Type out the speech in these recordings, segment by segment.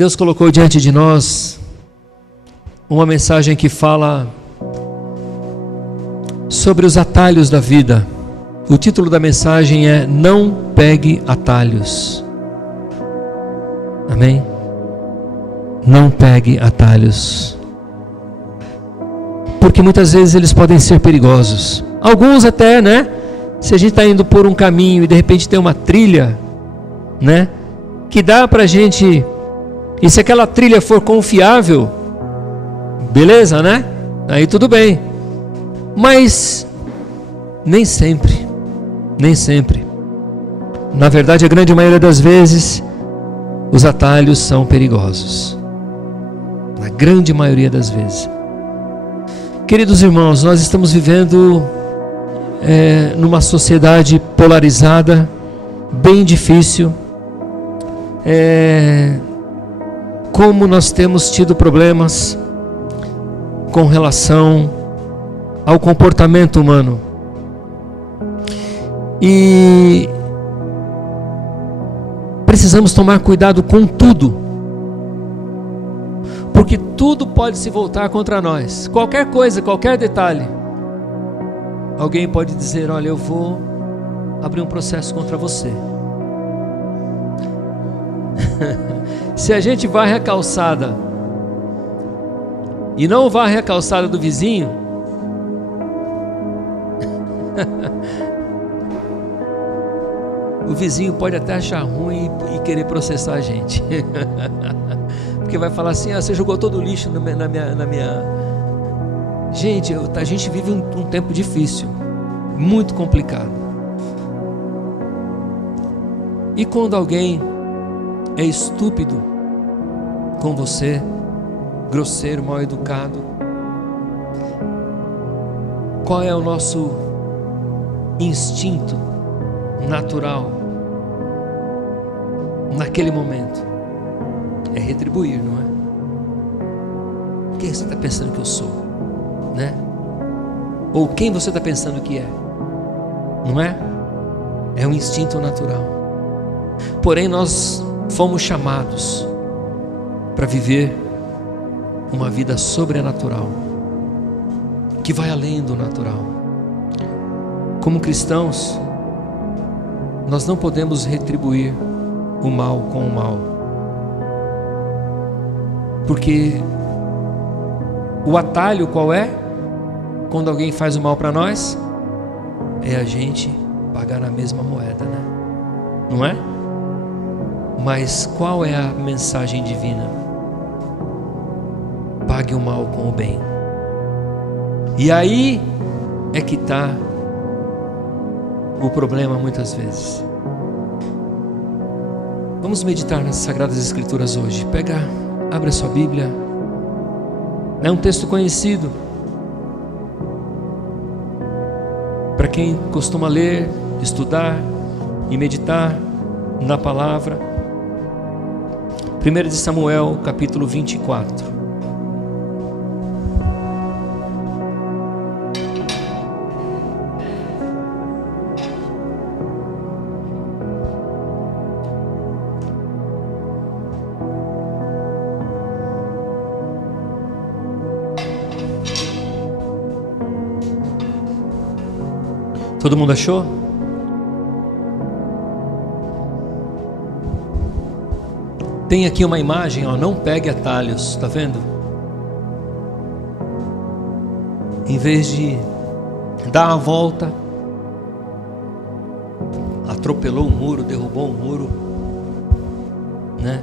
Deus colocou diante de nós uma mensagem que fala sobre os atalhos da vida. O título da mensagem é Não Pegue Atalhos. Amém? Não pegue atalhos. Porque muitas vezes eles podem ser perigosos. Alguns até, né? Se a gente está indo por um caminho e de repente tem uma trilha, né? Que dá pra gente... E se aquela trilha for confiável, beleza, né? Aí tudo bem. Mas nem sempre. Nem sempre. Na verdade, a grande maioria das vezes, os atalhos são perigosos. Na grande maioria das vezes. Queridos irmãos, nós estamos vivendo numa sociedade polarizada, bem difícil. Como nós temos tido problemas com relação ao comportamento humano. E precisamos tomar cuidado com tudo, porque tudo pode se voltar contra nós. Qualquer coisa, qualquer detalhe, alguém pode dizer: olha, eu vou abrir um processo contra você. Se a gente varre a calçada e não varre a calçada do vizinho, o vizinho pode até achar ruim e querer processar a gente. Porque vai falar assim: você jogou todo o lixo na minha... Gente, a gente vive um tempo difícil, muito complicado. E quando alguém é estúpido com você, grosseiro, mal educado, qual é o nosso instinto natural naquele momento? É retribuir, não é? Quem você está pensando que eu sou, né? Ou quem você está pensando que é? Não é? É um instinto natural. Porém, nós fomos chamados para viver uma vida sobrenatural, que vai além do natural. Como cristãos, nós não podemos retribuir o mal com o mal, porque o atalho qual é? Quando alguém faz o mal para nós, é a gente pagar na mesma moeda, né? Não é? Mas qual é a mensagem divina? Pague o mal com o bem. E aí é que está o problema muitas vezes. Vamos meditar nas Sagradas Escrituras hoje. Abre a sua Bíblia. É um texto conhecido para quem costuma ler, estudar e meditar na palavra. 1 de Samuel, capítulo 24. Todo mundo achou? Tem aqui uma imagem, ó, não pegue atalhos, tá vendo? Em vez de dar a volta, atropelou um muro, derrubou um muro, né?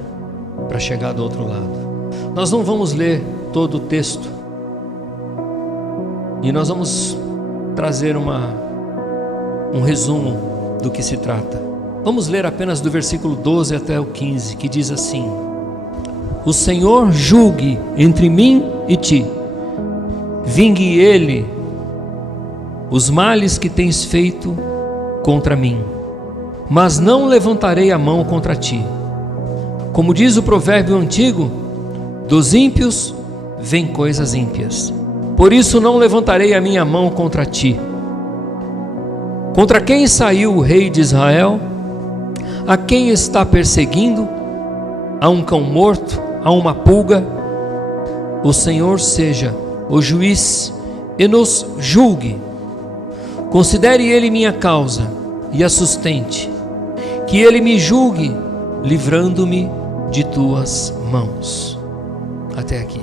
Para chegar do outro lado. Nós não vamos ler todo o texto, e nós vamos trazer um resumo do que se trata. Vamos ler apenas do versículo 12 até o 15, que diz assim: O Senhor julgue entre mim e ti, vingue Ele os males que tens feito contra mim, mas não levantarei a mão contra ti. Como diz o provérbio antigo, dos ímpios vêm coisas ímpias, por isso não levantarei a minha mão contra ti. Contra quem saiu o rei de Israel? A quem está perseguindo? A um cão morto a uma pulga, o Senhor seja o juiz e nos julgue. Considere Ele minha causa e a sustente, que Ele me julgue, livrando-me de tuas mãos. Até aqui.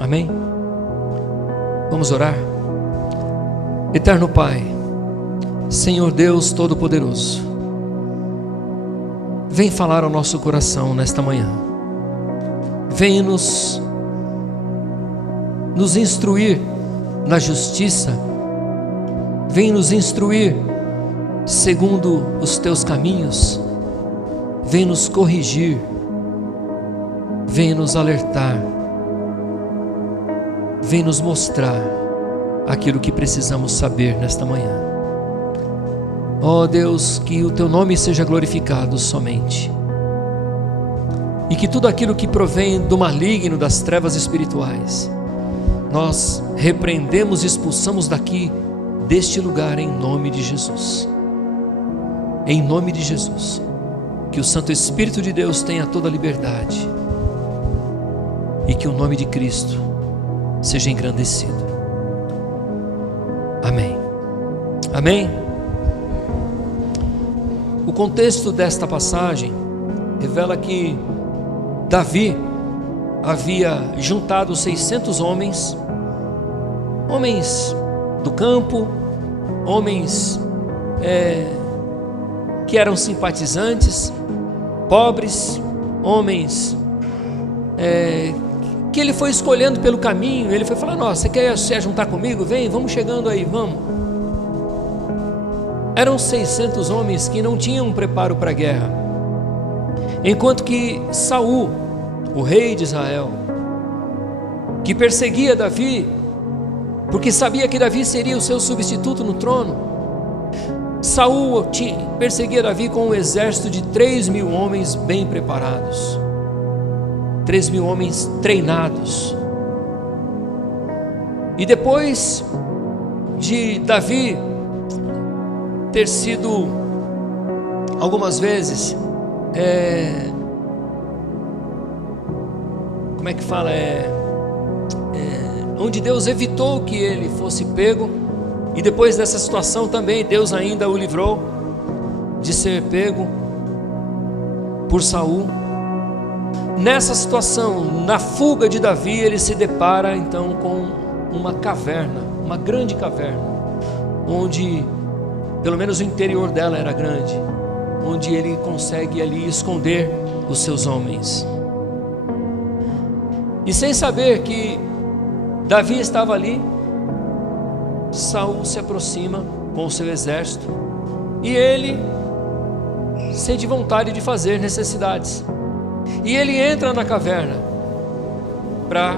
Amém? Vamos orar? Eterno Pai, Senhor Deus Todo-Poderoso, vem falar ao nosso coração nesta manhã. Vem nos instruir na justiça. Vem nos instruir segundo os teus caminhos. Vem nos corrigir. Vem nos alertar. Vem nos mostrar aquilo que precisamos saber nesta manhã. Ó Deus, que o teu nome seja glorificado somente, e que tudo aquilo que provém do maligno, das trevas espirituais, nós repreendemos e expulsamos daqui, deste lugar, em nome de Jesus. Em nome de Jesus, que o Santo Espírito de Deus tenha toda a liberdade, e que o nome de Cristo seja engrandecido. Amém. Amém. O contexto desta passagem revela que Davi havia juntado 600 homens do campo, homens que eram simpatizantes, pobres, homens que ele foi escolhendo pelo caminho. Ele foi falando: nossa, você quer se juntar comigo? Vem, vamos chegando aí, vamos. Eram 600 homens que não tinham preparo para a guerra, enquanto que Saul, o rei de Israel, que perseguia Davi, porque sabia que Davi seria o seu substituto no trono, Saul perseguia Davi com um exército de 3.000 homens bem preparados, 3.000 homens treinados. E depois de Davi ter sido algumas vezes como é que fala? Onde Deus evitou que ele fosse pego, e depois dessa situação também Deus ainda o livrou de ser pego por Saul. Nessa situação, na fuga de Davi, ele se depara então com uma caverna, uma grande caverna, onde pelo menos o interior dela era grande, onde ele consegue ali esconder os seus homens. E sem saber que Davi estava ali, Saul se aproxima com o seu exército, e ele sente vontade de fazer necessidades, e ele entra na caverna para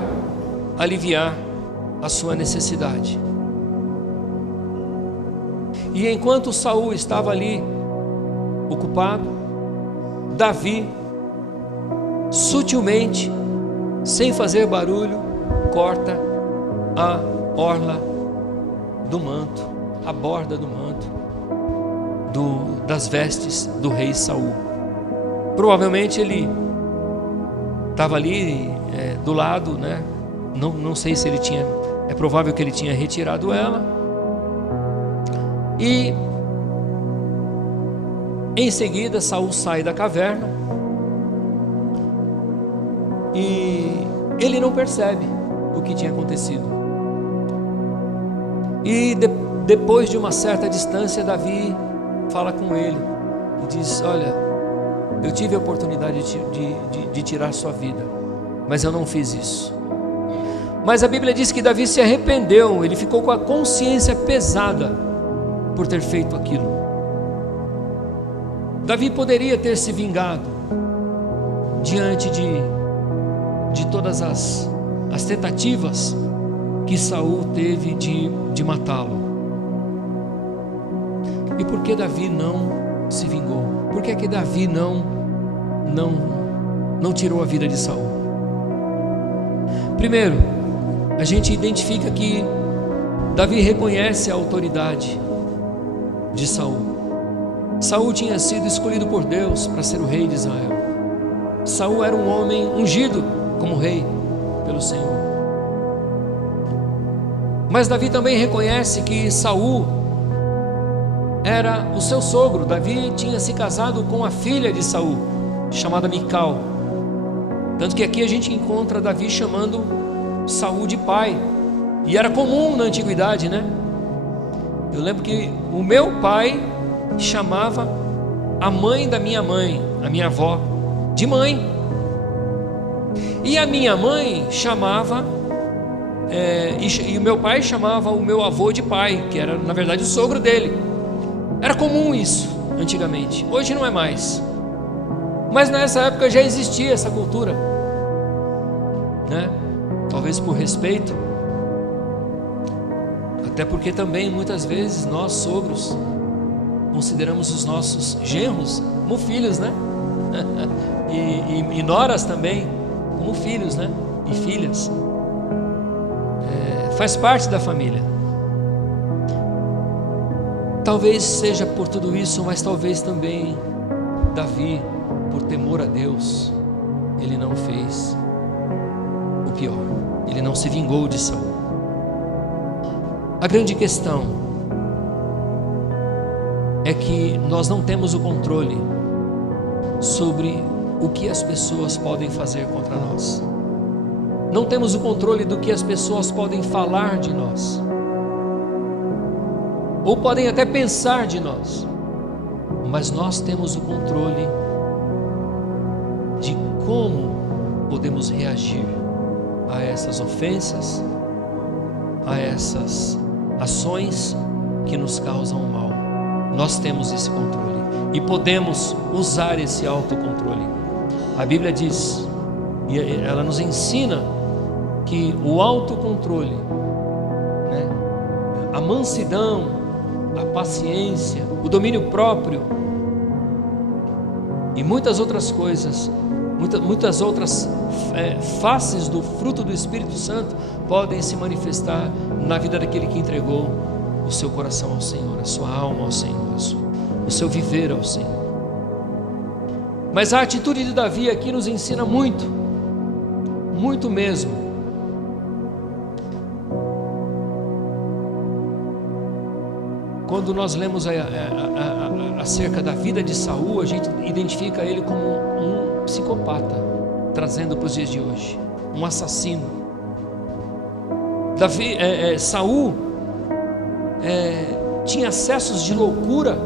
aliviar a sua necessidade. E enquanto Saul estava ali ocupado, Davi sutilmente, sem fazer barulho, corta a orla do manto, a borda do manto das vestes do rei Saul. Provavelmente ele estava ali do lado, né? Não sei se ele tinha, é provável que ele tinha retirado ela. E em seguida Saul sai da caverna e ele não percebe o que tinha acontecido. E depois de uma certa distância, Davi fala com ele e diz: olha, eu tive a oportunidade de tirar sua vida, mas eu não fiz isso. Mas a Bíblia diz que Davi se arrependeu, ele ficou com a consciência pesada por ter feito aquilo. Davi poderia ter se vingado diante de todas as tentativas que Saul teve de matá-lo. E por que Davi não se vingou? Por que Davi não tirou a vida de Saul? Primeiro, a gente identifica que Davi reconhece a autoridade de Saul. Saul tinha sido escolhido por Deus para ser o rei de Israel. Saul era um homem ungido como rei pelo Senhor. Mas Davi também reconhece que Saul era o seu sogro. Davi tinha se casado com a filha de Saul, chamada Mical. Tanto que aqui a gente encontra Davi chamando Saul de pai. E era comum na antiguidade, né? Eu lembro que o meu pai chamava a mãe da minha mãe, a minha avó, de mãe. E a minha mãe chamava, e o meu pai chamava o meu avô de pai, que era na verdade o sogro dele. Era comum isso antigamente, hoje não é mais. Mas nessa época já existia essa cultura, né? Talvez por respeito, até porque também muitas vezes nós sogros consideramos os nossos genros como filhos, né? e noras também como filhos, né? E filhas. Faz parte da família. Talvez seja por tudo isso, mas talvez também Davi, por temor a Deus, ele não fez o pior. Ele não se vingou de Saul. A grande questão é que nós não temos o controle sobre o que as pessoas podem fazer contra nós. Não temos o controle do que as pessoas podem falar de nós, ou podem até pensar de nós, mas nós temos o controle de como podemos reagir a essas ofensas, a essas ações que nos causam mal. Nós temos esse controle e podemos usar esse autocontrole. A Bíblia diz, e ela nos ensina, que o autocontrole, né, a mansidão, a paciência, o domínio próprio e muitas outras coisas, muitas outras faces do fruto do Espírito Santo podem se manifestar na vida daquele que entregou o seu coração ao Senhor, a sua alma ao Senhor, o seu viver ao Senhor. Mas a atitude de Davi aqui nos ensina muito, muito mesmo. Quando nós lemos acerca da vida de Saul, a gente identifica ele como um psicopata, trazendo para os dias de hoje, um assassino. Saul tinha acessos de loucura,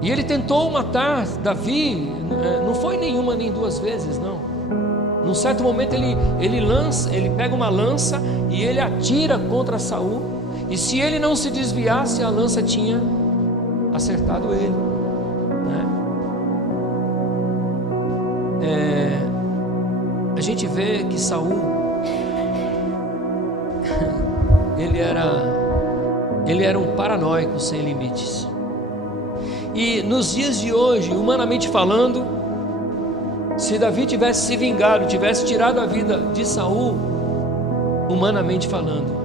e ele tentou matar Davi, não foi nenhuma nem duas vezes, não. Num certo momento ele pega uma lança e ele atira contra Saul. E se ele não se desviasse, a lança tinha acertado ele, né? A gente vê que Saul ele era um paranoico sem limites. E nos dias de hoje, humanamente falando, se Davi tivesse se vingado, tivesse tirado a vida de Saul, humanamente falando,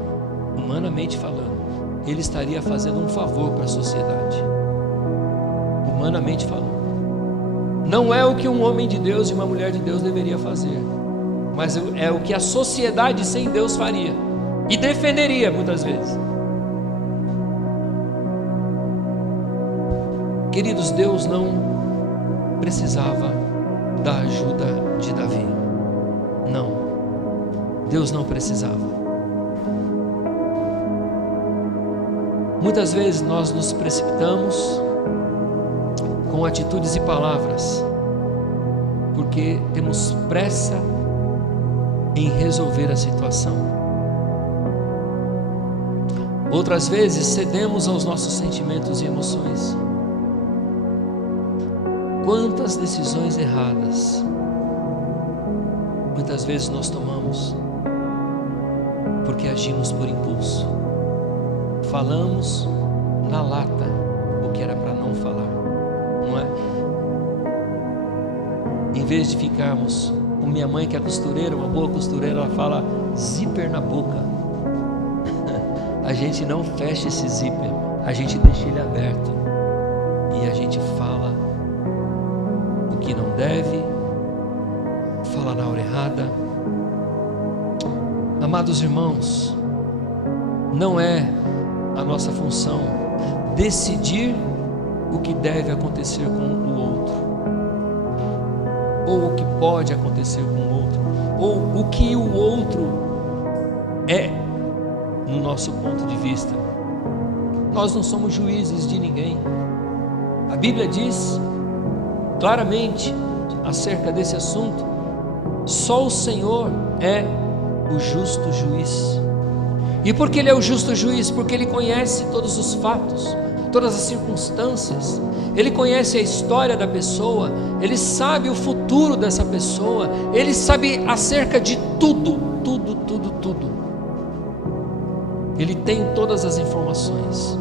ele estaria fazendo um favor para a sociedade. Humanamente falando, não é o que um homem de Deus e uma mulher de Deus deveria fazer, mas é o que a sociedade sem Deus faria e defenderia muitas vezes. Queridos, Deus não precisava da ajuda de Davi. Não, Deus não precisava. Muitas vezes nós nos precipitamos com atitudes e palavras, porque temos pressa em resolver a situação. Outras vezes cedemos aos nossos sentimentos e emoções. Quantas decisões erradas muitas vezes nós tomamos porque agimos por impulso. Falamos na lata o que era para não falar, não é? Em vez de ficarmos com minha mãe, que é costureira, uma boa costureira, ela fala zíper na boca. A gente não fecha esse zíper, a gente deixa ele aberto e a gente fala o que não deve, fala na hora errada. Amados irmãos, não é a nossa função decidir o que deve acontecer com o outro, ou o que pode acontecer com o outro, ou o que o outro é no nosso ponto de vista. Nós não somos juízes de ninguém. A Bíblia diz claramente acerca desse assunto: só o Senhor é o justo juiz. E por que Ele é o justo juiz? Porque Ele conhece todos os fatos, todas as circunstâncias. Ele conhece a história da pessoa, Ele sabe o futuro dessa pessoa, Ele sabe acerca de tudo. Ele tem todas as informações,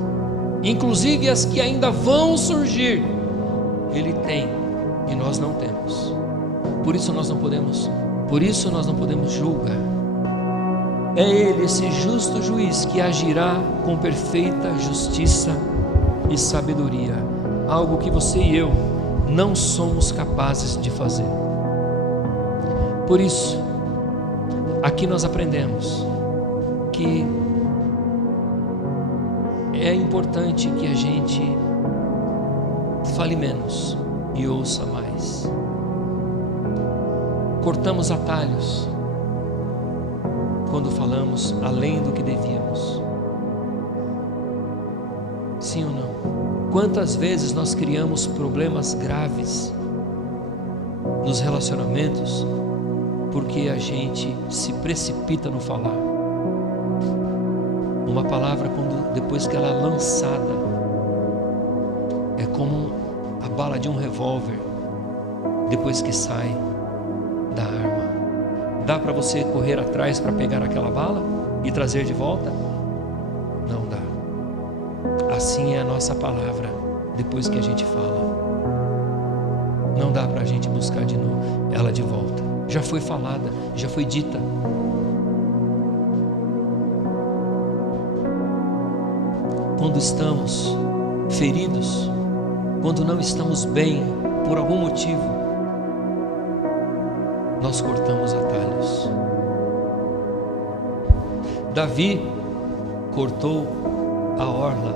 inclusive as que ainda vão surgir. Ele tem e nós não temos. Por isso nós não podemos julgar. É Ele, esse justo juiz, que agirá com perfeita justiça e sabedoria, algo que você e eu não somos capazes de fazer. Por isso, aqui nós aprendemos que é importante que a gente fale menos e ouça mais. Cortamos atalhos quando falamos além do que devíamos. Sim ou não? Quantas vezes nós criamos problemas graves nos relacionamentos porque a gente se precipita no falar. Uma palavra, depois que ela é lançada, é como a bala de um revólver depois que sai da arma. Dá para você correr atrás para pegar aquela bala e trazer de volta? Não dá. Assim é a nossa palavra depois que a gente fala. Não dá para a gente buscar de novo ela de volta. Já foi falada, já foi dita. Quando estamos feridos, quando não estamos bem por algum motivo, nós cortamos atalhos. Davi cortou a orla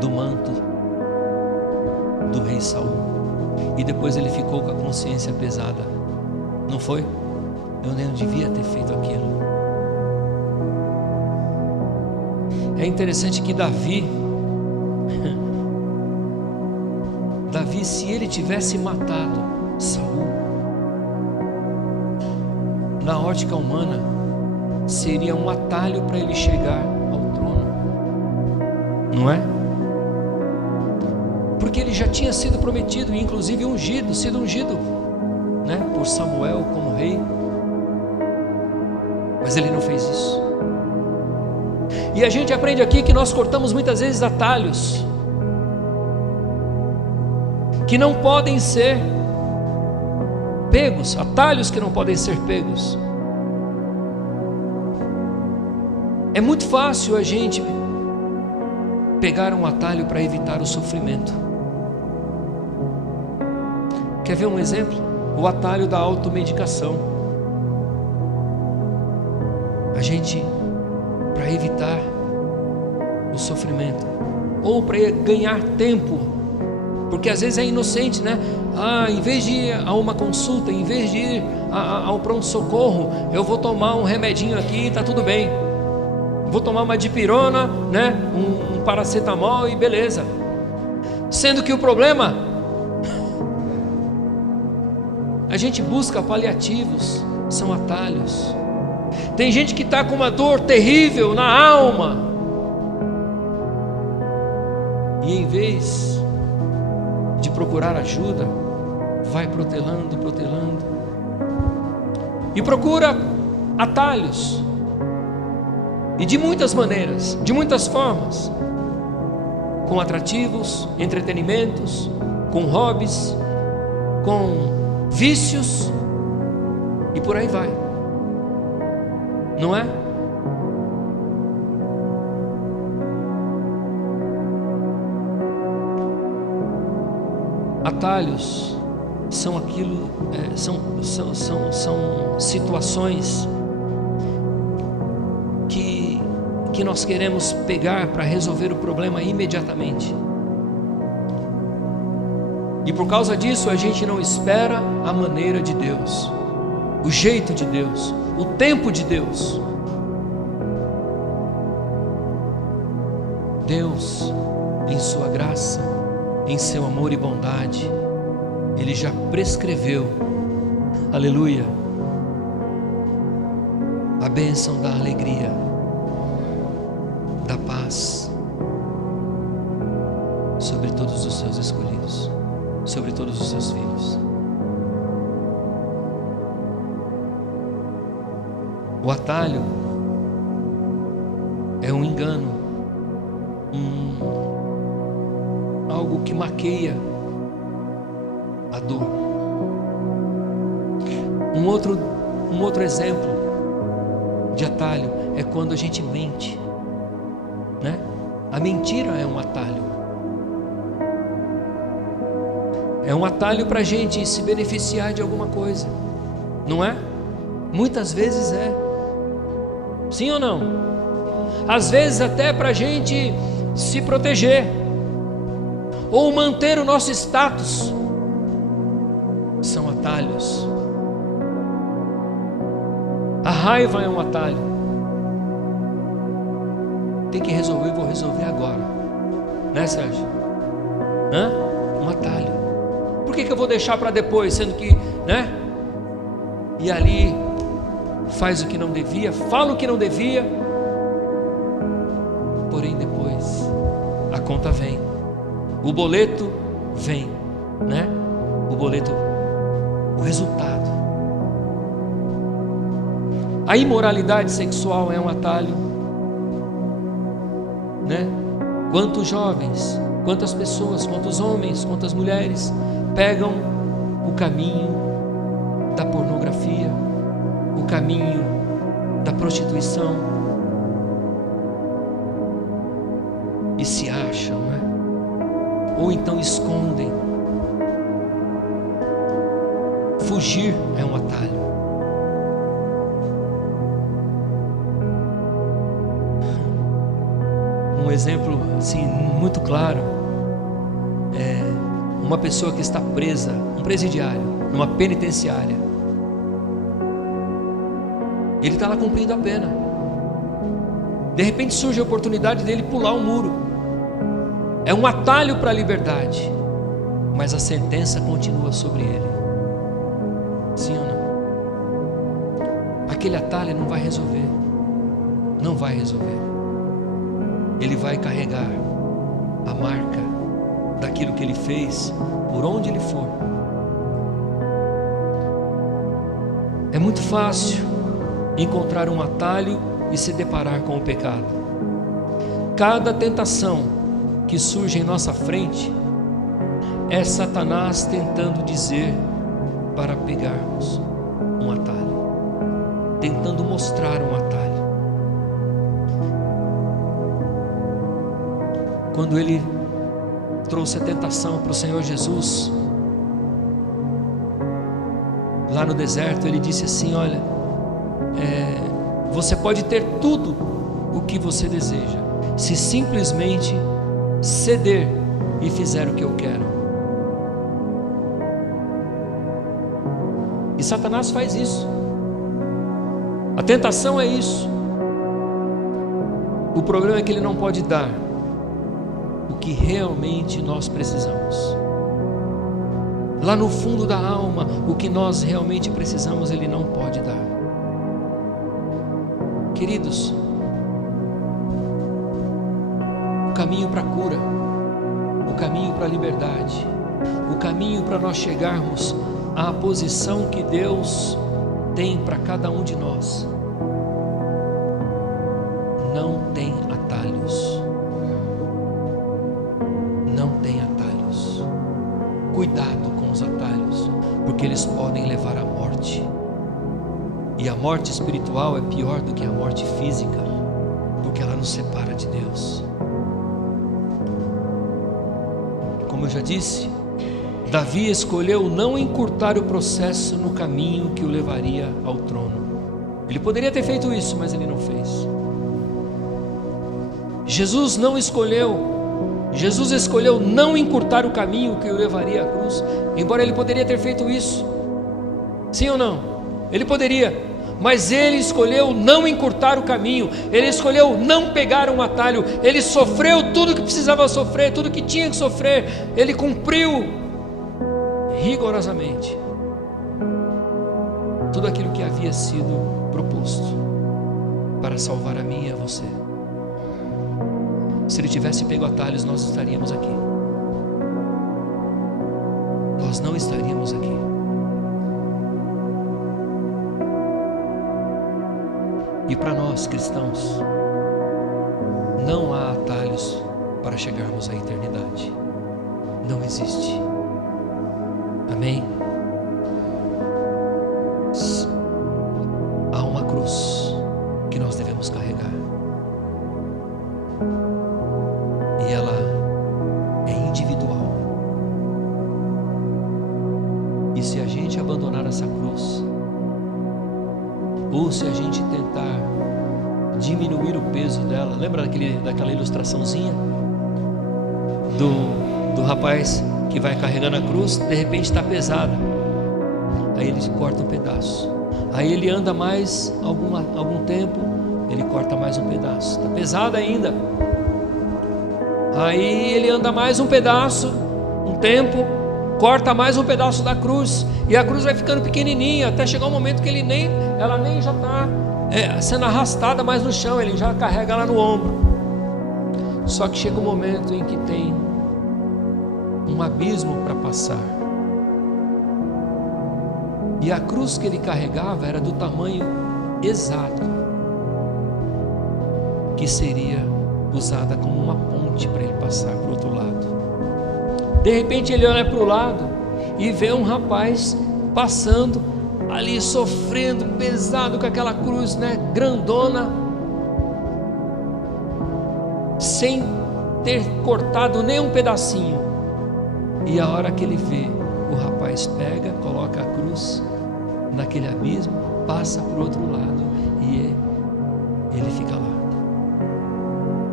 do manto do rei Saul, e depois ele ficou com a consciência pesada. Não foi? Eu nem devia ter feito aquilo. É interessante que Davi, se ele tivesse matado Saul, na ótica humana, seria um atalho para ele chegar ao trono, não é? Porque ele já tinha sido prometido, inclusive sido ungido, né, por Samuel como rei, mas ele não fez isso. E a gente aprende aqui que nós cortamos muitas vezes atalhos que não podem ser pegos, atalhos que não podem ser pegos. É muito fácil a gente pegar um atalho para evitar o sofrimento. Quer ver um exemplo? O atalho da automedicação. A gente, para evitar o sofrimento, ou para ganhar tempo, porque às vezes é inocente, né? Em vez de ir a uma consulta, em vez de ir ao pronto-socorro, eu vou tomar um remedinho aqui e está tudo bem. Vou tomar uma dipirona, né? Um paracetamol e beleza. Sendo que o problema, a gente busca paliativos, são atalhos. Tem gente que está com uma dor terrível na alma, e em vez de procurar ajuda, vai protelando e procura atalhos, e de muitas maneiras, de muitas formas, com atrativos, entretenimentos, com hobbies, com vícios, e por aí vai, não é? Atalhos são aquilo, são situações que nós queremos pegar para resolver o problema imediatamente. E por causa disso a gente não espera a maneira de Deus, o jeito de Deus, o tempo de Deus. Deus, em sua graça, em seu amor e bondade, Ele já prescreveu, aleluia, a bênção da alegria, da paz, sobre todos os seus escolhidos, sobre todos os seus filhos. O atalho é um engano, algo que maqueia a dor. Um outro exemplo de atalho é quando a gente mente, né? A mentira é um atalho. É um atalho para a gente se beneficiar de alguma coisa, não é? Muitas vezes é. Sim ou não? Às vezes até para a gente se proteger ou manter o nosso status. São atalhos. A raiva é um atalho. Tem que resolver, vou resolver agora, né, Sérgio? Um atalho. Por que eu vou deixar para depois, sendo que, né? E ali faz o que não devia, fala o que não devia, porém depois a conta vem, o boleto vem, né? O boleto, o resultado. A imoralidade sexual é um atalho, né? Quantos jovens, quantas pessoas, quantos homens, quantas mulheres pegam o caminho da pornografia, o caminho da prostituição e se acham, né? Ou então escondem. Fugir é um atalho. Um exemplo assim muito claro é uma pessoa que está presa, um presidiário, numa penitenciária. Ele está lá cumprindo a pena. De repente surge a oportunidade dele pular o muro. É um atalho para a liberdade, mas a sentença continua sobre ele. Sim ou não? Aquele atalho não vai resolver. Não vai resolver. Ele vai carregar a marca daquilo que ele fez, por onde ele for. É muito fácil encontrar um atalho e se deparar com o pecado. Cada tentação que surge em nossa frente é Satanás tentando dizer para pegarmos um atalho, tentando mostrar um atalho. Quando ele trouxe a tentação para o Senhor Jesus, lá no deserto, ele disse assim: olha, você pode ter tudo o que você deseja, se simplesmente ceder e fizer o que eu quero. E Satanás faz isso. A tentação é isso. O problema é que ele não pode dar o que realmente nós precisamos. Lá no fundo da alma, o que nós realmente precisamos, ele não pode dar. Queridos, o caminho para a cura, o caminho para a liberdade, o caminho para nós chegarmos à posição que Deus tem para cada um de nós, não tem atalhos. Não tem atalhos. Cuidado com os atalhos, porque eles podem levar à morte. E a morte espiritual é pior do que a morte física, porque ela nos separa de Deus. Como eu já disse, Davi escolheu não encurtar o processo no caminho que o levaria ao trono. Ele poderia ter feito isso, mas ele não fez. Jesus escolheu não encurtar o caminho que o levaria à cruz, embora ele poderia ter feito isso. Sim ou não? Ele poderia, mas ele escolheu não encurtar o caminho, ele escolheu não pegar um atalho, ele sofreu tudo que precisava sofrer, tudo que tinha que sofrer, ele cumpriu rigorosamente tudo aquilo que havia sido proposto para salvar a mim e a você. Se ele tivesse pego atalhos, nós estaríamos aqui. Nós não estaríamos aqui. E para nós cristãos, não há atalhos para chegarmos à eternidade. Não existe. Amém? Há uma cruz que nós devemos carregar. E ela é individual. E se a gente abandonar essa cruz, ou se a gente tentar diminuir o peso dela, lembra daquela ilustraçãozinha do rapaz que vai carregando a cruz, de repente está pesada, aí ele corta um pedaço, aí ele anda mais algum tempo, ele corta mais um pedaço, está pesada ainda, aí ele anda mais um pedaço, um tempo, corta mais um pedaço da cruz, e a cruz vai ficando pequenininha, até chegar um momento que ela nem já está sendo arrastada mais no chão, ele já carrega ela no ombro. Só que chega um momento em que tem um abismo para passar, e a cruz que ele carregava era do tamanho exato que seria usada como uma ponte para ele passar para o outro lado. De repente ele olha para o lado e vê um rapaz passando ali, sofrendo, pesado com aquela cruz, grandona, sem ter cortado nem um pedacinho. E a hora que ele vê, o rapaz pega, coloca a cruz naquele abismo, passa para o outro lado e ele fica lá,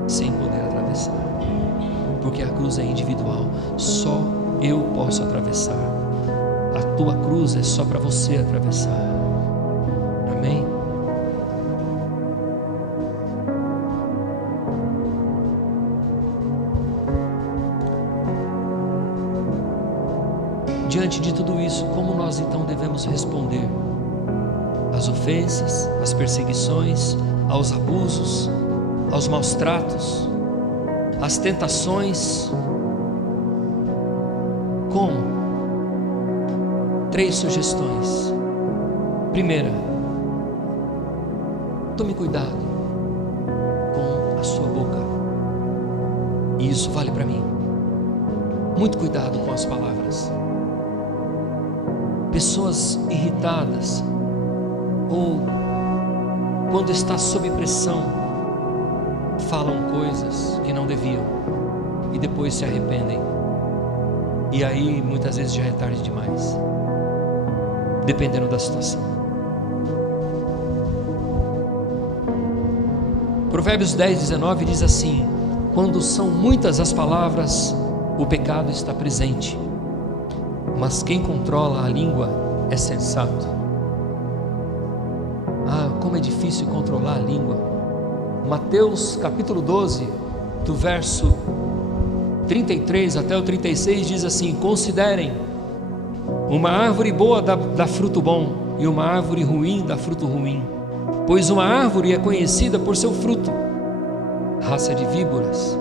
sem poder atravessar, porque a cruz é individual, só eu posso atravessar. A tua cruz é só para você atravessar. Amém? Diante de tudo isso, como nós então devemos responder às ofensas, às perseguições, aos abusos, aos maus tratos, às tentações? Como? 3 sugestões. Primeira, tome cuidado com a sua boca. E isso vale para mim. Muito cuidado com as palavras. Pessoas irritadas, ou quando está sob pressão, falam coisas que não deviam e depois se arrependem. E aí muitas vezes já é tarde demais, dependendo da situação. Provérbios 10:19 diz assim: quando são muitas as palavras, o pecado está presente, mas quem controla a língua é sensato. Como é difícil controlar a língua. Mateus capítulo 12, do verso 33 até o 36 diz assim: considerem, uma árvore boa dá fruto bom, e uma árvore ruim dá fruto ruim, pois uma árvore é conhecida por seu fruto. Raça de víboras.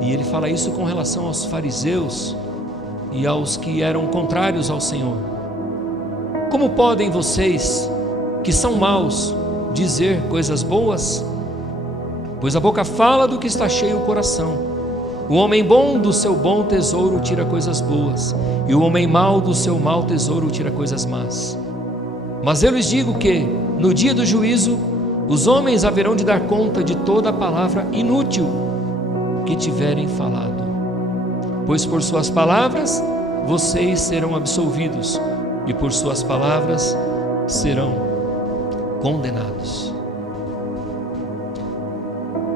E ele fala isso com relação aos fariseus e aos que eram contrários ao Senhor. Como podem vocês, que são maus, dizer coisas boas? Pois a boca fala do que está cheio o coração. O homem bom do seu bom tesouro tira coisas boas, e o homem mau do seu mau tesouro tira coisas más. Mas eu lhes digo que, no dia do juízo, os homens haverão de dar conta de toda a palavra inútil que tiverem falado. Pois por suas palavras vocês serão absolvidos, e por suas palavras serão condenados.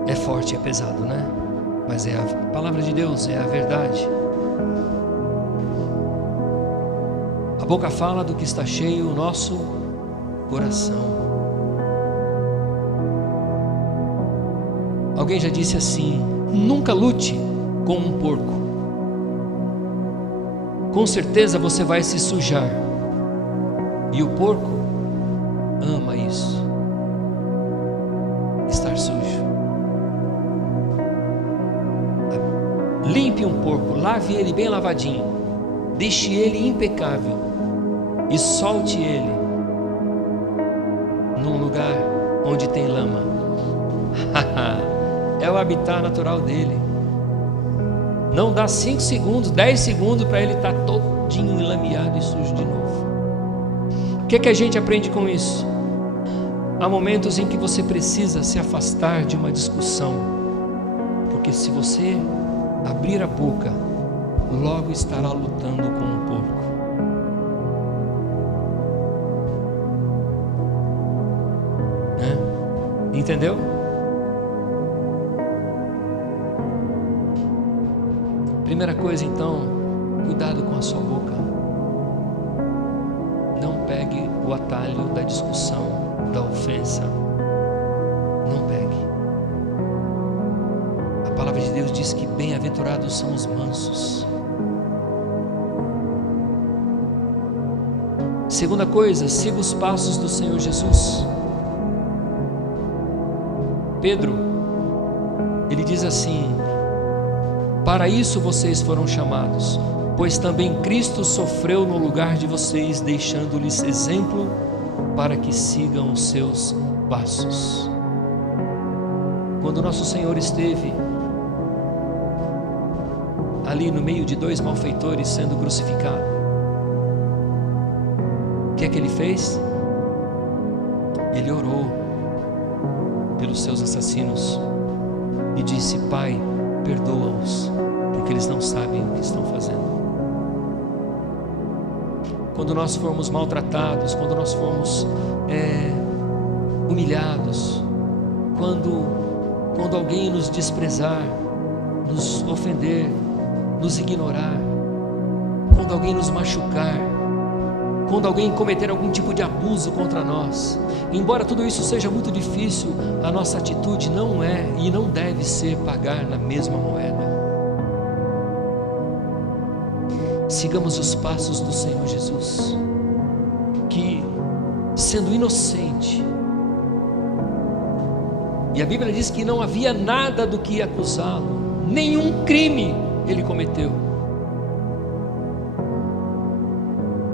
É forte, é pesado, né? Mas é a palavra de Deus, é a verdade. A boca fala do que está cheio o nosso coração. Alguém já disse assim: nunca lute com um porco. Com certeza você vai se sujar. E o porco ama isso, estar sujo. Limpe um porco, lave ele bem lavadinho, deixe ele impecável e solte ele num lugar onde tem lama. É o habitat natural dele. Não dá 5 segundos, 10 segundos para ele estar todinho enlameado e sujo de novo. O que a gente aprende com isso? Há momentos em que você precisa se afastar de uma discussão, porque se você abrir a boca, logo estará lutando com um porco. Entendeu? Primeira coisa, então, cuidado com a sua boca. Não pegue o atalho da discussão, da ofensa. Não pegue. A palavra de Deus diz que bem-aventurados são os mansos. Segunda coisa, siga os passos do Senhor Jesus. Pedro, ele diz assim: para isso vocês foram chamados, pois também Cristo sofreu no lugar de vocês, deixando-lhes exemplo para que sigam os seus passos. Quando nosso Senhor esteve ali no meio de 2 malfeitores sendo crucificado, o que é que ele fez? Ele orou pelos seus assassinos e disse: Pai, perdoa-os, porque eles não sabem o que estão fazendo. Quando nós formos maltratados, quando nós formos humilhados, quando alguém nos desprezar, nos ofender, nos ignorar, quando alguém nos machucar, quando alguém cometer algum tipo de abuso contra nós, embora tudo isso seja muito difícil, a nossa atitude não é e não deve ser pagar na mesma moeda. Sigamos os passos do Senhor Jesus, que, sendo inocente, e a Bíblia diz que não havia nada do que acusá-lo, nenhum crime ele cometeu,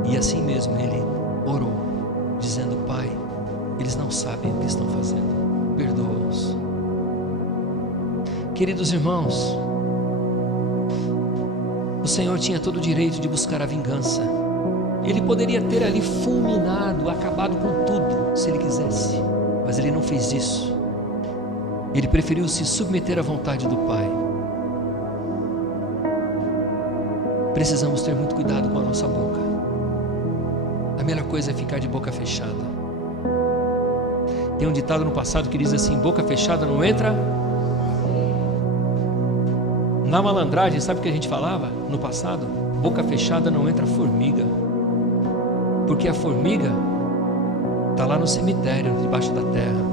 e assim mesmo ele orou, dizendo: Pai, eles não sabem o que estão fazendo, perdoa-os. Queridos irmãos, o Senhor tinha todo o direito de buscar a vingança. Ele poderia ter ali fulminado, acabado com tudo, se ele quisesse, mas ele não fez isso. Ele preferiu se submeter à vontade do Pai. Precisamos ter muito cuidado com a nossa boca. A melhor coisa é ficar de boca fechada. Tem um ditado no passado que diz assim: boca fechada não entra. Na malandragem, sabe o que a gente falava no passado? Boca fechada não entra formiga, porque a formiga está lá no cemitério, debaixo da terra.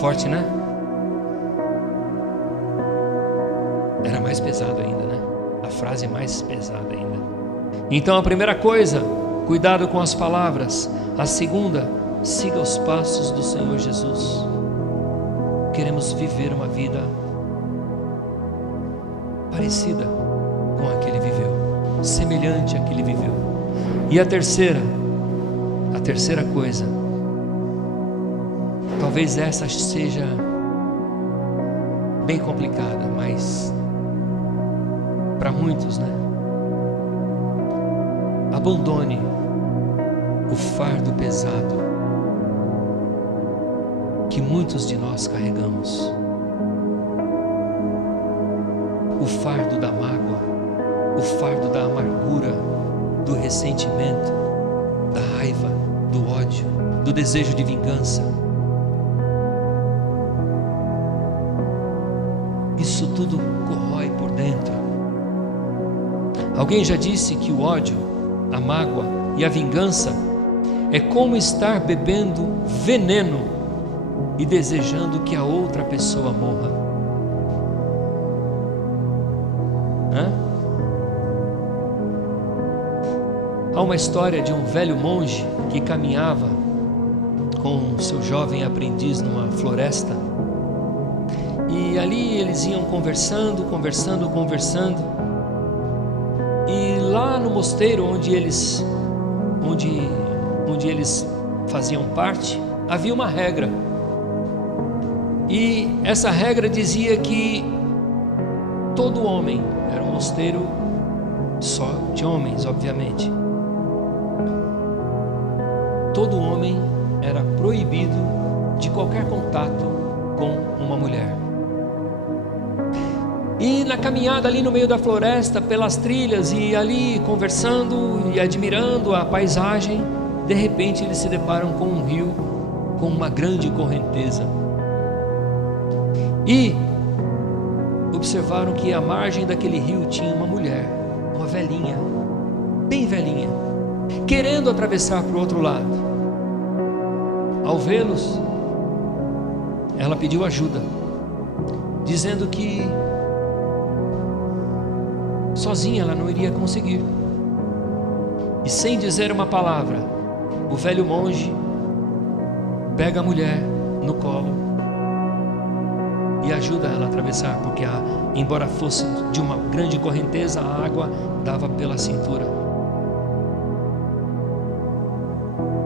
Forte, né? Era mais pesado ainda, né? A frase é mais pesada ainda. Então a primeira coisa, cuidado com as palavras. A segunda, siga os passos do Senhor Jesus. Queremos viver uma vida parecida com a que Ele viveu, semelhante à que Ele viveu. E a terceira coisa, talvez essa seja bem complicada, mas para muitos, né? Abandone o fardo pesado que muitos de nós carregamos. o fardo da mágoa, o fardo da amargura, do ressentimento, da raiva, do ódio, do desejo de vingança. Isso tudo corrói por dentro. Alguém já disse que o ódio, a mágoa e a vingança é como estar bebendo veneno e desejando que a outra pessoa morra. Há uma história de um velho monge que caminhava com seu jovem aprendiz numa floresta, e ali eles iam conversando, e lá no mosteiro onde eles faziam parte, havia uma regra, e essa regra dizia que todo homem, era um mosteiro só de homens, obviamente, todo homem era proibido de qualquer contato com uma mulher. E na caminhada ali no meio da floresta, pelas trilhas, e ali conversando e admirando a paisagem, de repente eles se deparam com um rio com uma grande correnteza, e observaram que à margem daquele rio tinha uma mulher, uma velhinha, bem velhinha, querendo atravessar para o outro lado. Ao vê-los, ela pediu ajuda, dizendo que sozinha ela não iria conseguir. E sem dizer uma palavra, o velho monge pega a mulher no colo e ajuda ela a atravessar, porque embora fosse de uma grande correnteza, a água dava pela cintura.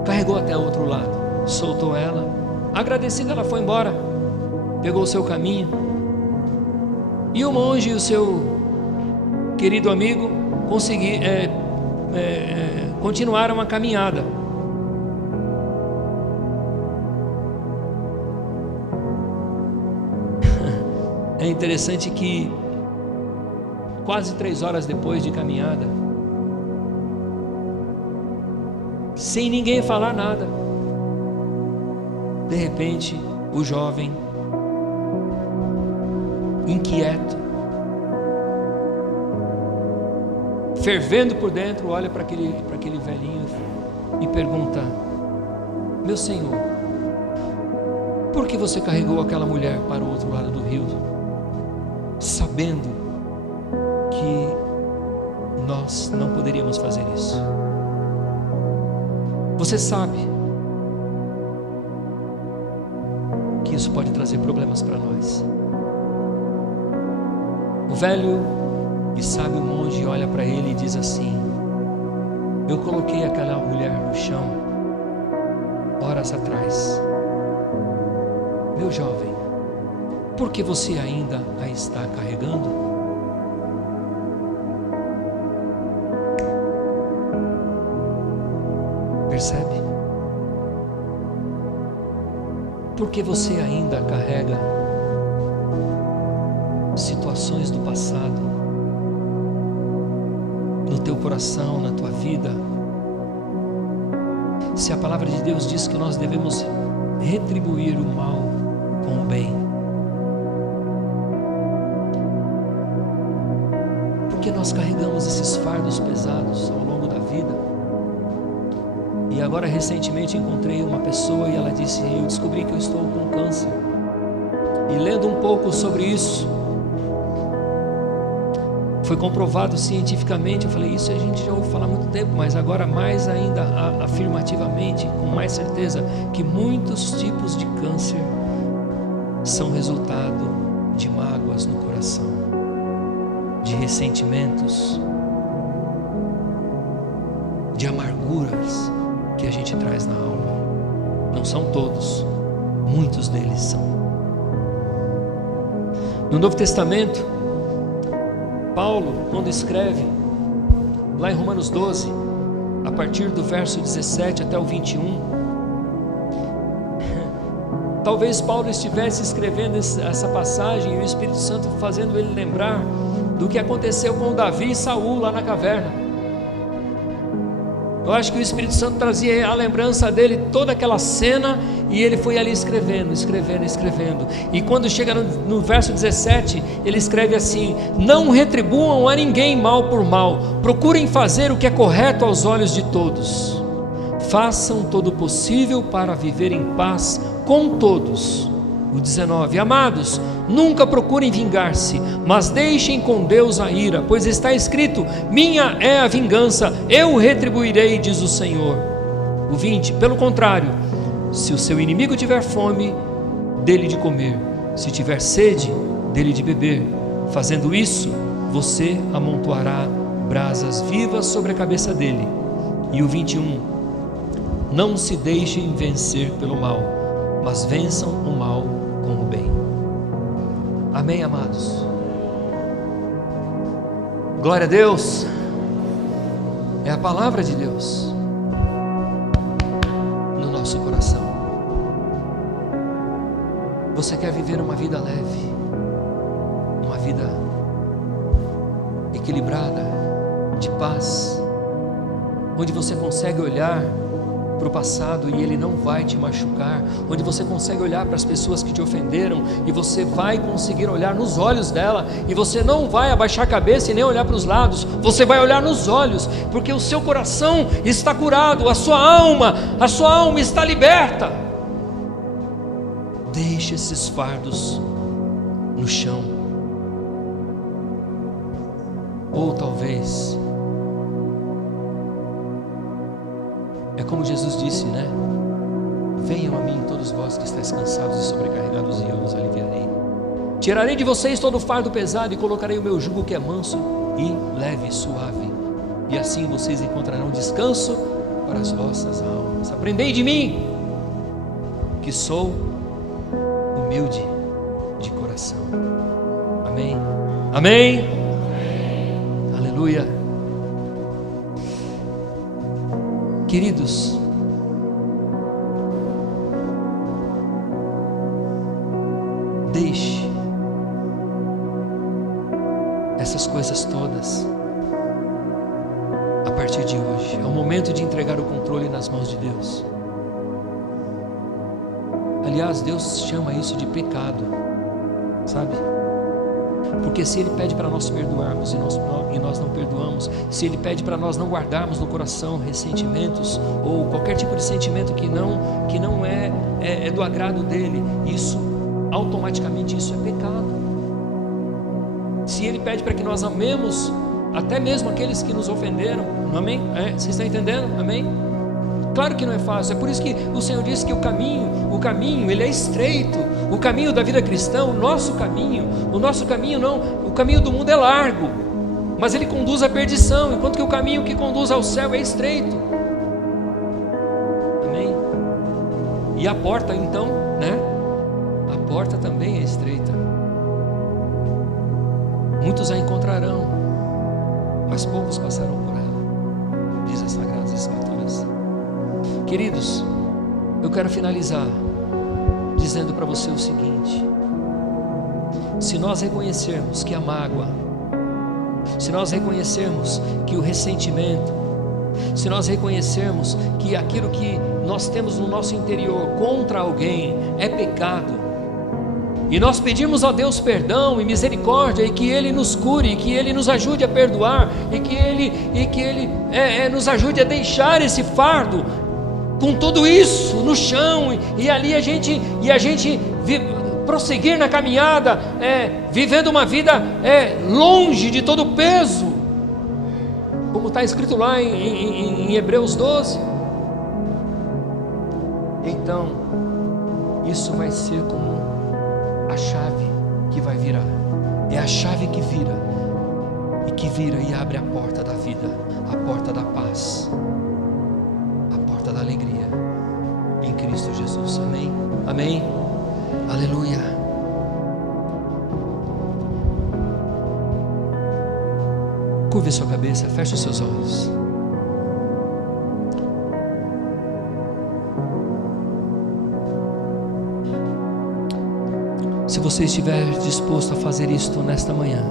Carregou até o outro lado, soltou ela, agradecida ela foi embora, pegou o seu caminho, e o monge e o seu querido amigo continuaram a caminhada. É interessante que quase 3 horas depois de caminhada, sem ninguém falar nada, de repente o jovem, inquieto, fervendo por dentro, olha para aquele velhinho e pergunta: meu senhor, por que você carregou aquela mulher para o outro lado do rio, sabendo que nós não poderíamos fazer isso? Você sabe que isso pode trazer problemas para nós. O velho e sábio monge olha para ele e diz assim: eu coloquei aquela mulher no chão horas atrás. Meu jovem, por que você ainda a está carregando? Percebe? Por que você ainda carrega situações do passado no teu coração, na tua vida? Se a palavra de Deus diz que nós devemos retribuir o mal com o bem, porque nós carregamos esses fardos pesados ao longo da vida. E agora recentemente encontrei uma pessoa e ela disse: eu descobri que eu estou com câncer, e lendo um pouco sobre isso, foi comprovado cientificamente. Eu falei: isso a gente já ouviu falar há muito tempo, mas agora mais ainda afirmativamente, com mais certeza, que muitos tipos de câncer são resultado de mágoas no coração, de ressentimentos, de amarguras que a gente traz na alma. Não são todos, muitos deles são. No Novo Testamento, Paulo, quando escreve lá em Romanos 12, a partir do verso 17 até o 21, talvez Paulo estivesse escrevendo essa passagem e o Espírito Santo fazendo ele lembrar do que aconteceu com Davi e Saul lá na caverna. Eu acho que o Espírito Santo trazia a lembrança dele toda aquela cena, e ele foi ali escrevendo. E quando chega no verso 17, ele escreve assim: não retribuam a ninguém mal por mal, procurem fazer o que é correto aos olhos de todos, façam todo o possível para viver em paz com todos. O 19: amados, nunca procurem vingar-se, mas deixem com Deus a ira, pois está escrito: minha é a vingança, eu retribuirei, diz o Senhor. O 20: pelo contrário, se o seu inimigo tiver fome, dê-lhe de comer, se tiver sede, dê-lhe de beber. Fazendo isso, você amontoará brasas vivas sobre a cabeça dele. E o 21: não se deixem vencer pelo mal, mas vençam o mal com o bem. Amém, amados? Glória a Deus. É a palavra de Deus no nosso coração. Você quer viver uma vida leve, uma vida equilibrada, de paz, onde você consegue olhar para o passado e ele não vai te machucar, onde você consegue olhar para as pessoas que te ofenderam e você vai conseguir olhar nos olhos dela, e você não vai abaixar a cabeça e nem olhar para os lados, você vai olhar nos olhos, porque o seu coração está curado, a sua alma está liberta. Deixe esses fardos no chão. Ou talvez é como Jesus disse, né? Venham a mim todos vós que estáis cansados e sobrecarregados, e eu vos aliviarei. Tirarei de vocês todo o fardo pesado e colocarei o meu jugo, que é manso e leve e suave, e assim vocês encontrarão descanso para as vossas almas. Aprendei de mim, que sou humilde de coração. Amém? Amém? Aleluia. Queridos, deixe essas coisas todas a partir de hoje. É o momento de entregar o controle nas mãos de Deus. Aliás, Deus chama isso de pecado, sabe? Porque se Ele pede para nós perdoarmos e nós não perdoamos, se Ele pede para nós não guardarmos no coração ressentimentos ou qualquer tipo de sentimento que não é do agrado dEle, isso automaticamente isso é pecado. Se Ele pede para que nós amemos até mesmo aqueles que nos ofenderam, amém? Vocês estão entendendo? Amém? Claro que não é fácil, é por isso que o Senhor disse que o caminho ele é estreito, o caminho da vida cristã, o nosso caminho não, o caminho do mundo é largo, mas ele conduz à perdição, enquanto que o caminho que conduz ao céu é estreito. Amém? E a porta então, né? A porta também é estreita. Muitos a encontrarão, mas poucos passarão por ela, diz as Sagradas Escrituras. Queridos, eu quero finalizar dizendo para você o seguinte: se nós reconhecermos que a mágoa, se nós reconhecermos que o ressentimento, se nós reconhecermos que aquilo que nós temos no nosso interior contra alguém é pecado, e nós pedirmos a Deus perdão e misericórdia, e que Ele nos cure, e que Ele nos ajude a perdoar, e que Ele nos ajude a deixar esse fardo com tudo isso no chão, e ali a gente prosseguir na caminhada, vivendo uma vida longe de todo o peso, como está escrito lá em Hebreus 12. Então isso vai ser como a chave que vai virar, é a chave que vira e abre a porta da vida, a porta da paz, da alegria em Cristo Jesus. Amém? Amém? Aleluia. Curve sua cabeça, feche os seus olhos. Se você estiver disposto a fazer isto nesta manhã,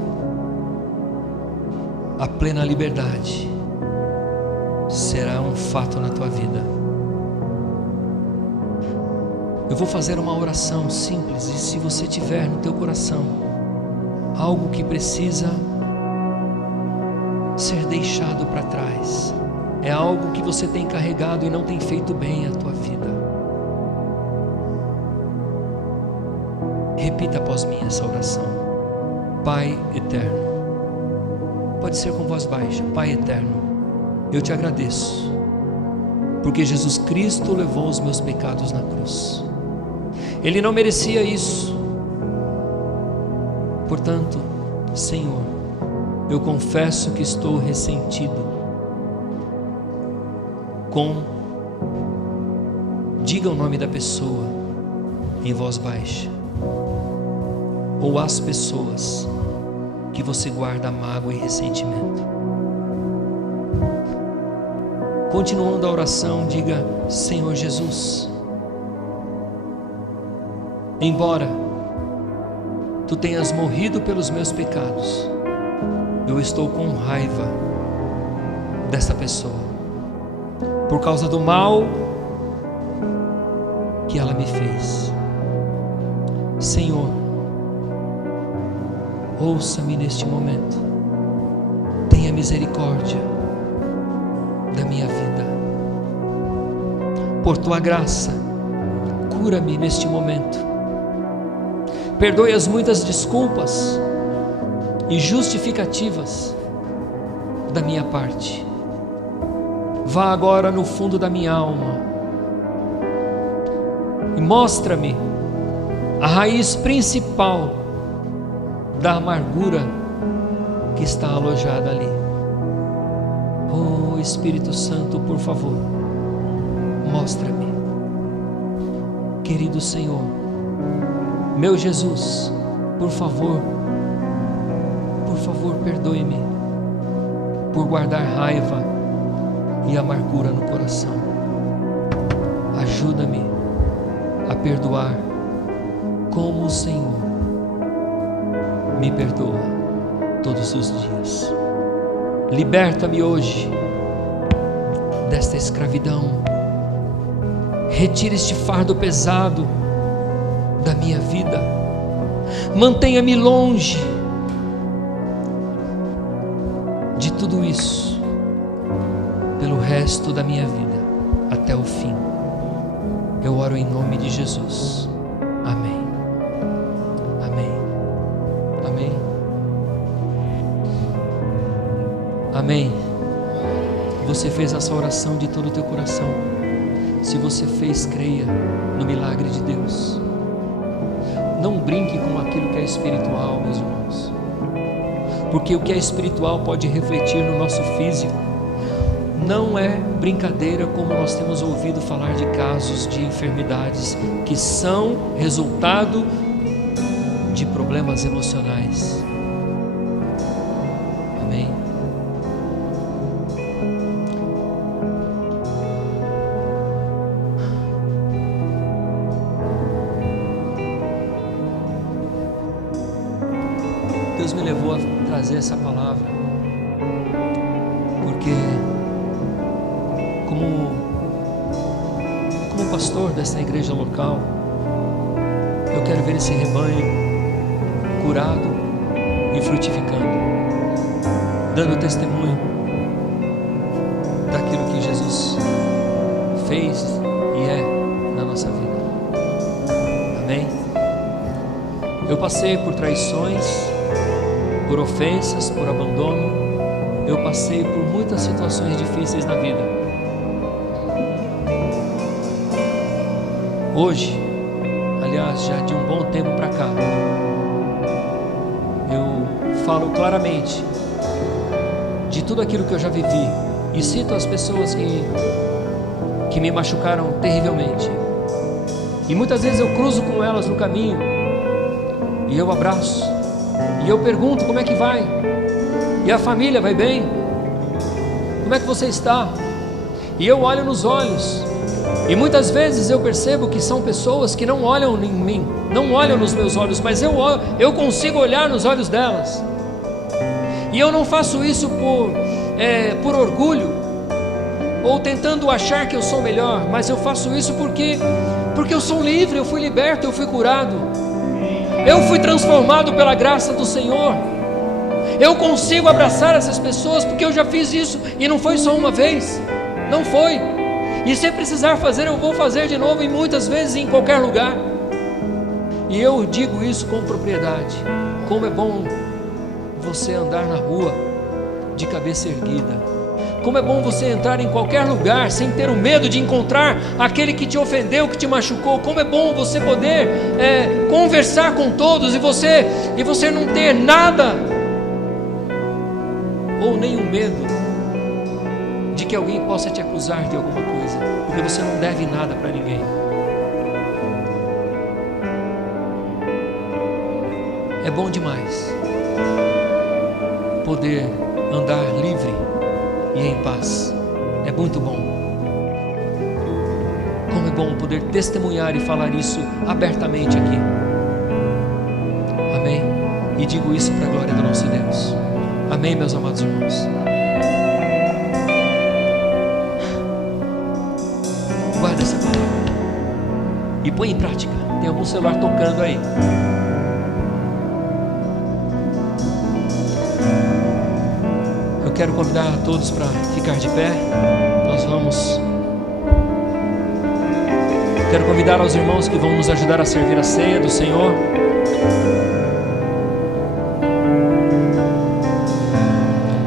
a plena liberdade será um fato na tua vida. Eu vou fazer uma oração simples, e se você tiver no teu coração algo que precisa ser deixado para trás, é algo que você tem carregado e não tem feito bem à tua vida, repita após mim essa oração. Pai eterno, pode ser com voz baixa. Pai eterno, eu te agradeço, porque Jesus Cristo levou os meus pecados na cruz. Ele não merecia isso. Portanto, Senhor, eu confesso que estou ressentido diga o nome da pessoa em voz baixa, ou as pessoas que você guarda mágoa e ressentimento. Continuando a oração, diga: Senhor Jesus, embora tu tenhas morrido pelos meus pecados, eu estou com raiva dessa pessoa, por causa do mal que ela me fez. Senhor, ouça-me neste momento, tenha misericórdia da minha vida. Por tua graça, cura-me neste momento. Perdoe as muitas desculpas e justificativas da minha parte. Vá agora no fundo da minha alma e mostra-me a raiz principal da amargura que está alojada ali. Oh Espírito Santo, por favor, mostra-me. Querido Senhor, meu Jesus, por favor, perdoe-me por guardar raiva e amargura no coração. Ajuda-me a perdoar como o Senhor me perdoa todos os dias. Liberta-me hoje desta escravidão. Retira este fardo pesado da minha vida. Mantenha-me longe de tudo isso pelo resto da minha vida, até o fim. Eu oro em nome de Jesus. Amém. Amém. Amém. Amém. Você fez essa oração de todo o teu coração. Se você fez, creia no milagre de Deus. Não brinque com aquilo que é espiritual, meus irmãos, porque o que é espiritual pode refletir no nosso físico. Não é brincadeira, como nós temos ouvido falar de casos de enfermidades que são resultado de problemas emocionais. Amém. Deus me levou a trazer essa palavra porque como pastor dessa igreja local, eu quero ver esse rebanho curado e frutificando, dando testemunho daquilo que Jesus fez e é na nossa vida. Amém? Eu passei por traições, por ofensas, por abandono. Eu passei por muitas situações difíceis na vida. Hoje, aliás, já de um bom tempo para cá, eu falo claramente de tudo aquilo que eu já vivi e cito as pessoas que me machucaram terrivelmente. E muitas vezes eu cruzo com elas no caminho e eu abraço e eu pergunto: como é que vai? E a família vai bem? Como é que você está? E eu olho nos olhos, e muitas vezes eu percebo que são pessoas que não olham em mim, não olham nos meus olhos, mas eu consigo olhar nos olhos delas. E eu não faço isso por orgulho, ou tentando achar que eu sou melhor, mas eu faço isso porque eu sou livre, eu fui liberto, eu fui curado, eu fui transformado pela graça do Senhor. Eu consigo abraçar essas pessoas porque eu já fiz isso, e não foi só uma vez, não foi. E se precisar fazer, eu vou fazer de novo, e muitas vezes em qualquer lugar. E eu digo isso com propriedade. Como é bom você andar na rua de cabeça erguida. Como é bom você entrar em qualquer lugar sem ter o medo de encontrar aquele que te ofendeu, que te machucou. Como é bom você poder conversar com todos, e você não ter nada ou nenhum medo de que alguém possa te acusar de alguma coisa, porque você não deve nada para ninguém. É bom demais poder andar livre e em paz. É muito bom. Como é bom poder testemunhar e falar isso abertamente aqui. Amém? E digo isso para a glória do nosso Deus. Amém, meus amados irmãos? Guarda essa palavra e põe em prática. Tem algum celular tocando aí? Eu quero convidar a todos para ficar de pé. Quero convidar aos irmãos que vão nos ajudar a servir a ceia do Senhor.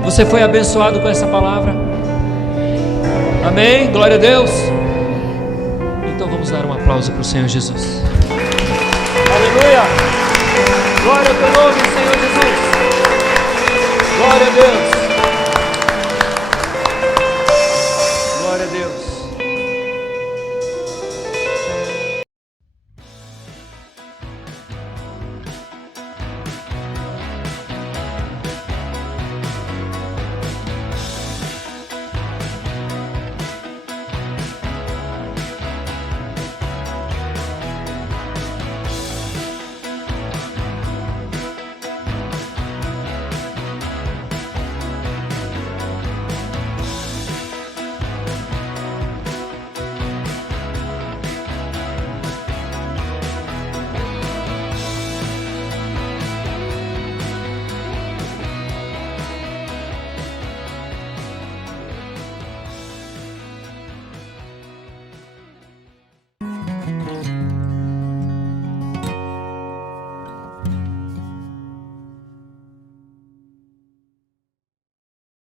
Você foi abençoado com essa palavra? Amém? Glória a Deus. Então vamos dar um aplauso para o Senhor Jesus. Aleluia. Glória ao teu nome, Senhor Jesus. Glória a Deus.